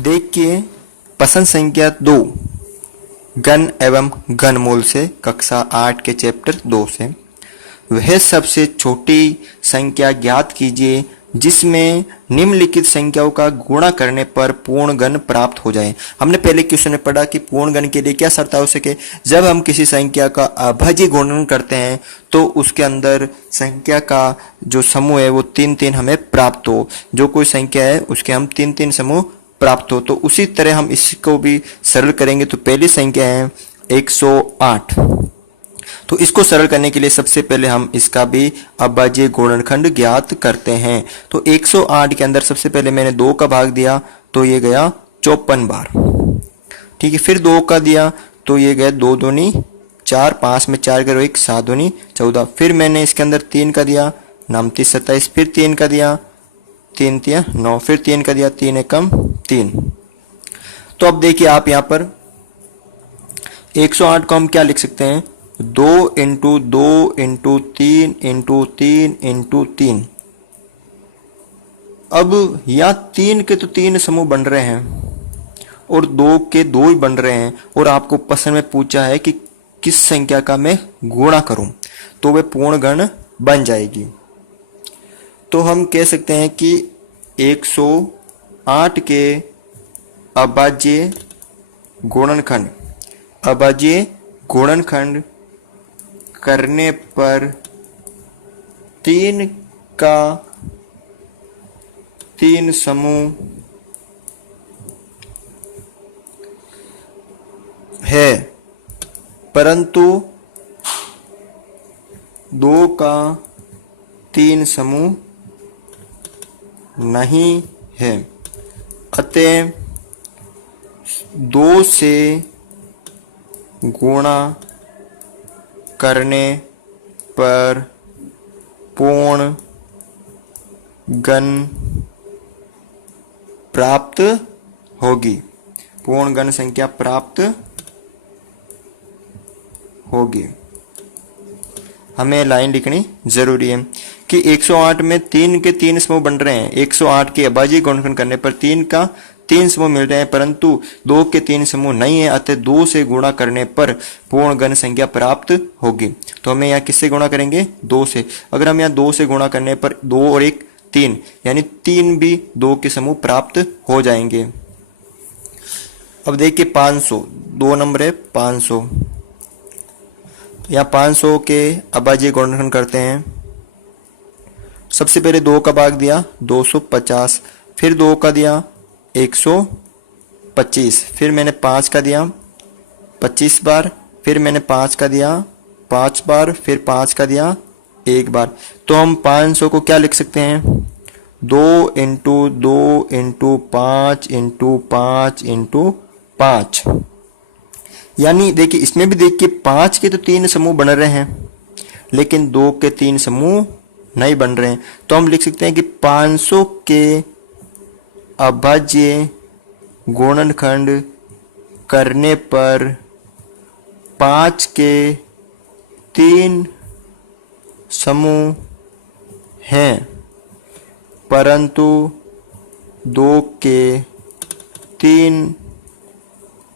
देखिए पसंद संख्या 2 घन एवं घनमूल से कक्षा 8 के चैप्टर 2 से वह सबसे छोटी संख्या ज्ञात कीजिए जिसमें निम्नलिखित संख्याओं का गुणा करने पर पूर्ण घन प्राप्त हो जाए। हमने पहले क्वेश्चन में पढ़ा कि पूर्ण घन के लिए क्या शर्त आवश्यक है। जब हम किसी संख्या का अभाज्य गुणन करते हैं तो उसके अंदर संख्या का जो समूह है वो 3-3 हमें प्राप्त हो। जो कोई संख्या है उसके हम 3-3 समूह प्राप्त हो। तो उसी तरह हम इसको भी सरल करेंगे। तो पहली संख्या है 108। तो इसको सरल करने के लिए सबसे पहले हम इसका भी अभाज्य गुणनखंड ज्ञात करते हैं। तो 108 के अंदर सबसे पहले मैंने 2 का भाग दिया तो ये गया 54 बार। ठीक है, फिर 2 का दिया तो ये गया 2 दूनी 4, 5 में 4 करो 1, 7 दूनी 14। फिर मैंने इसके अंदर 3 का दिया 9 3 27, फिर 3 का दिया 3 3 9, फिर 3 का दिया 3 एकम 3। तो अब देखिए आप यहाँ पर 108 को हम क्या लिख सकते हैं, 2 इंटू 2 इंटू 3 इंटू 3 इंटू 3। अब यहाँ 3 के तो 3 समूह बन रहे हैं और 2 के 2 ही बन रहे हैं और आपको प्रश्न में पूछा है कि किस संख्या का मैं गुणा करूं तो वह पूर्ण घन बन जाएगी। तो हम कह सकते हैं कि 108 के अभाज्य गुणनखंड करने पर 3 का 3 समूह है परंतु 2 का 3 समूह नहीं है। अतः 2 से गुणा करने पर पूर्ण घन प्राप्त होगी, पूर्ण घन संख्या प्राप्त होगी। हमें लाइन लिखनी जरूरी है कि 108 में 3 के 3 समूह बन रहे हैं। 108 के अभाज्य गुणनखंड करने पर 3 का 3 समूह मिल रहे हैं परंतु 2 के 3 समूह नहीं है। अतः 2 से गुणा करने पर पूर्ण घन संख्या प्राप्त होगी। तो हमें यहाँ किससे गुणा करेंगे, 2 से। अगर हम यहाँ 2 से गुणा करने पर 2 और 1 3 यानी 3 भी 2 के समूह प्राप्त हो जाएंगे। अब देखिए 500 2 नंबर है 500। यहाँ 500 के अभाज्य गुणनखंड करते हैं। सबसे पहले 2 का भाग दिया 250, फिर 2 का दिया 125, फिर मैंने 5 का दिया 25 बार, फिर मैंने 5 का दिया 5 बार, फिर 5 का दिया 1 बार। तो हम 500 को क्या लिख सकते हैं, 2 इंटू 2 इंटू 5 इंटू 5 इंटू 5। यानी देखिए इसमें भी देखिए 5 के तो 3 समूह बन रहे हैं लेकिन 2 के 3 समूह नहीं बन रहे हैं। तो हम लिख सकते हैं कि 500 के अभाज्य गुणनखंड करने पर 5 के 3 समूह हैं परंतु 2 के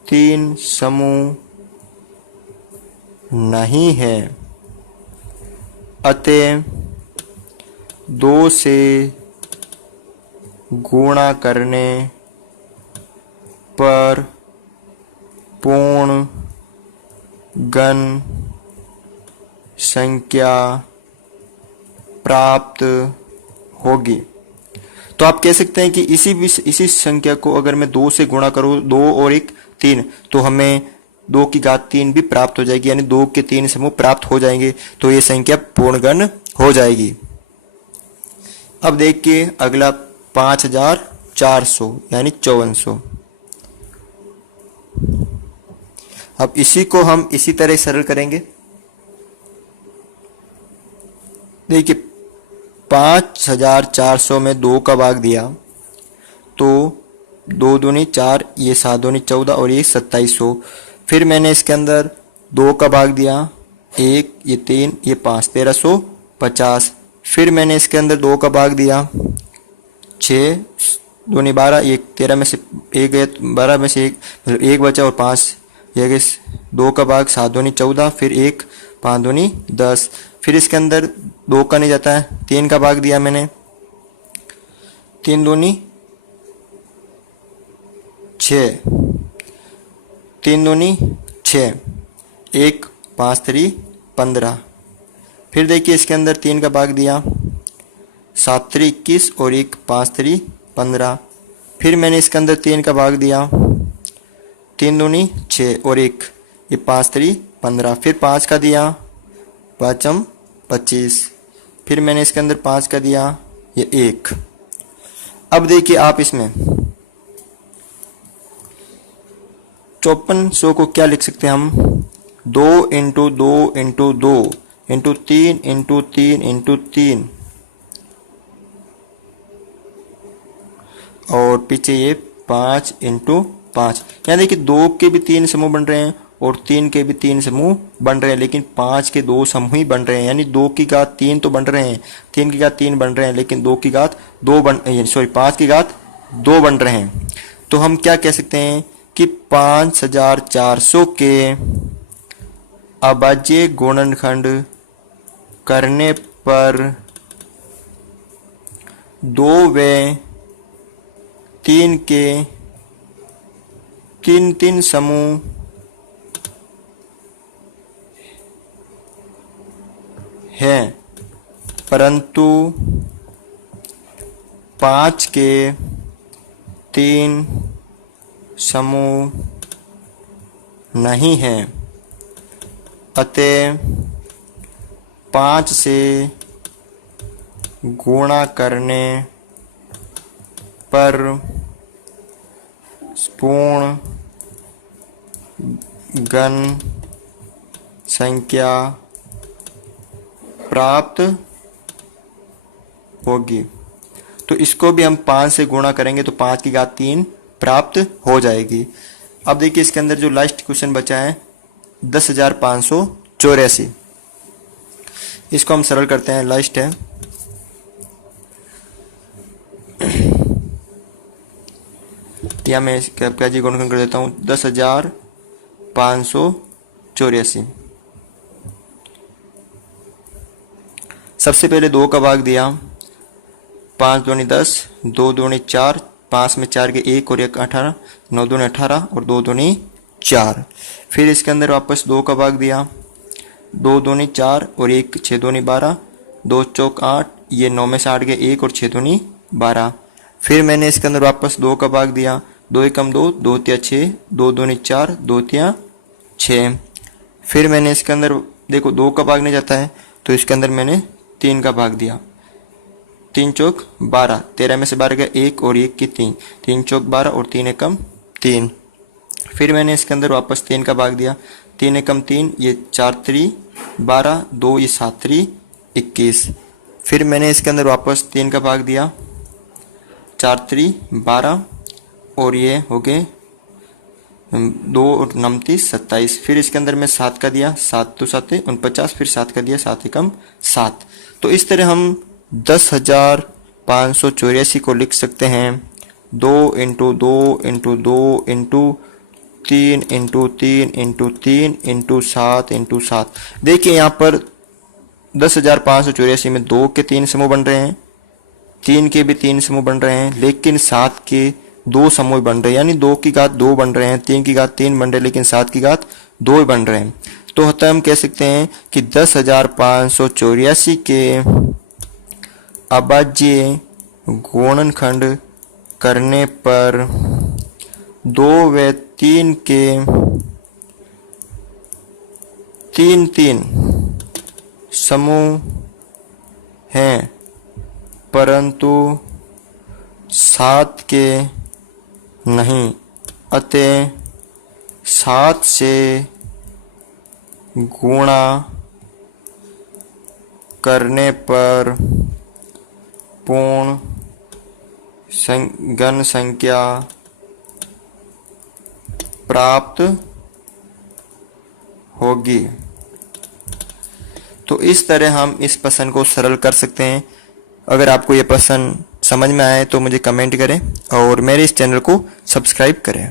3 समूह नहीं है। अतः 2 से गुणा करने पर पूर्ण घन संख्या प्राप्त होगी। तो आप कह सकते हैं कि इसी संख्या को अगर मैं 2 से गुणा करूं, 2 और 1 3, तो हमें 2 की घात 3 भी प्राप्त हो जाएगी यानी 2 के 3 समूह प्राप्त हो जाएंगे। तो ये संख्या पूर्ण घन हो जाएगी। अब देखिए अगला 5400 यानी 5400। अब इसी को हम इसी तरह सरल करेंगे। देखिए 5400 में 2 का भाग दिया तो 2 दूनी 4, ये 7 दूनी 14 और ये 2700। फिर मैंने इसके अंदर 2 का भाग दिया 1, ये 3, ये 5 1350। फिर मैंने इसके अंदर 2 का भाग दिया 6, दूनी 12, एक 13 में से एक गया, 12 में से एक मतलब एक बचा और 5 ये गए 2 का भाग, 7 दूनी 14, फिर 1 5 दूनी 10। फिर इसके अंदर 2 का नहीं जाता है, 3 का भाग दिया मैंने, 3 दूनी 6, 3 दूनी 6, 1 5 3 15। फिर देखिए इसके अंदर 3 का भाग दिया, 7 3 21 और 1 5 3 15। फिर मैंने इसके अंदर 3 का भाग दिया, 3 दूनी 6 और 1 ये 5 3 15। फिर 5 का दिया, 5 25। फिर मैंने इसके अंदर 5 का दिया, ये 1। अब देखिए आप इसमें 5400 को क्या लिख सकते हैं हम, 2 into 2 into 2 into 3 into 3 into 3 और पीछे ये 5 इंटू 5। यहाँ देखिए 2 के भी 3 समूह बन रहे हैं और 3 के भी 3 समूह बन रहे हैं, लेकिन 5 के 2 समूह ही बन रहे हैं। यानी 2 की घात 3 तो बन रहे हैं, 3 की घात 3 बन रहे हैं, लेकिन 2 की घात 2 5 की घात 2 बन रहे हैं। तो हम क्या कह सकते हैं कि 5400 के अभाज्य गुणनखंड करने पर 2 व 3 के 3 समूह हैं, परंतु 5 के 3 समूह नहीं हैं। अतः 5 से गुणा करने पर पूर्ण घन संख्या प्राप्त होगी। तो इसको भी हम 5 से गुणा करेंगे तो 5 की घात 3 प्राप्त हो जाएगी। अब देखिए इसके अंदर जो लास्ट क्वेश्चन बचा है 10,584, इसको हम सरल करते हैं। लास्ट है या मैं क्या जी गुणनखंड कर देता हूं, 10,584। सबसे पहले 2 का भाग दिया, 5 दूनी 10, 2 दूनी 4, 5 में 4 के 1 और 1 18, 9 दूनी 18 और 2 दूनी 4। फिर इसके अंदर वापस 2 का भाग दिया, 2 दूनी 4 और 1 6 दूनी 12, 2 चौक 8, ये 9 में से 8 के 1 और 6 दूनी 12। फिर मैंने इसके अंदर वापस 2 का भाग दिया, 2 एकम 2, 2 तिया 6, 2 दूनी 4, 2 तिया 6। फिर मैंने इसके अंदर देखो 2 का भाग नहीं जाता है तो इसके अंदर मैंने 3 का भाग दिया, 3 चौक 12, 13 में से 12 गया 1 और 1 की 3, 3 चौक 12 और 3 एकम 3। फिर मैंने इसके अंदर वापस 3 का भाग दिया, 3 एकम 3, ये 4 3 12, 2 ये 7 3 21। फिर मैंने इसके अंदर वापस 3 का भाग दिया, 4 3 12 और ये हो गए 2 और 29 27। फिर इसके अंदर मैं 7 का दिया, 7 तो 7 49, फिर 7 का दिया, 7 एकम 7। तो इस तरह हम 10,584 को लिख सकते हैं 2 into 2 into 2 into 3 into 3 into 3 into 7 into 7। देखिए यहाँ पर 10,584 में 2 के 3 समूह बन रहे हैं, 3 के भी 3 समूह बन रहे हैं, लेकिन 7 के 2 समूह बन रहे हैं। यानी 2 की घात 2 बन रहे हैं, 3 की घात 3 बन रहे हैं, लेकिन 7 की घात 2 बन रहे हैं। तो अतः हम कह सकते हैं कि 10,584 के अभाज्य गुणनखंड करने पर 2 व 3 के 3 समूह हैं, परंतु 7 के नहीं। अतः 7 से गुणा करने पर पूर्ण घन संख्या प्राप्त होगी। तो इस तरह हम इस प्रश्न को सरल कर सकते हैं। अगर आपको यह प्रश्न समझ में आए तो मुझे कमेंट करें और मेरे इस चैनल को सब्सक्राइब करें।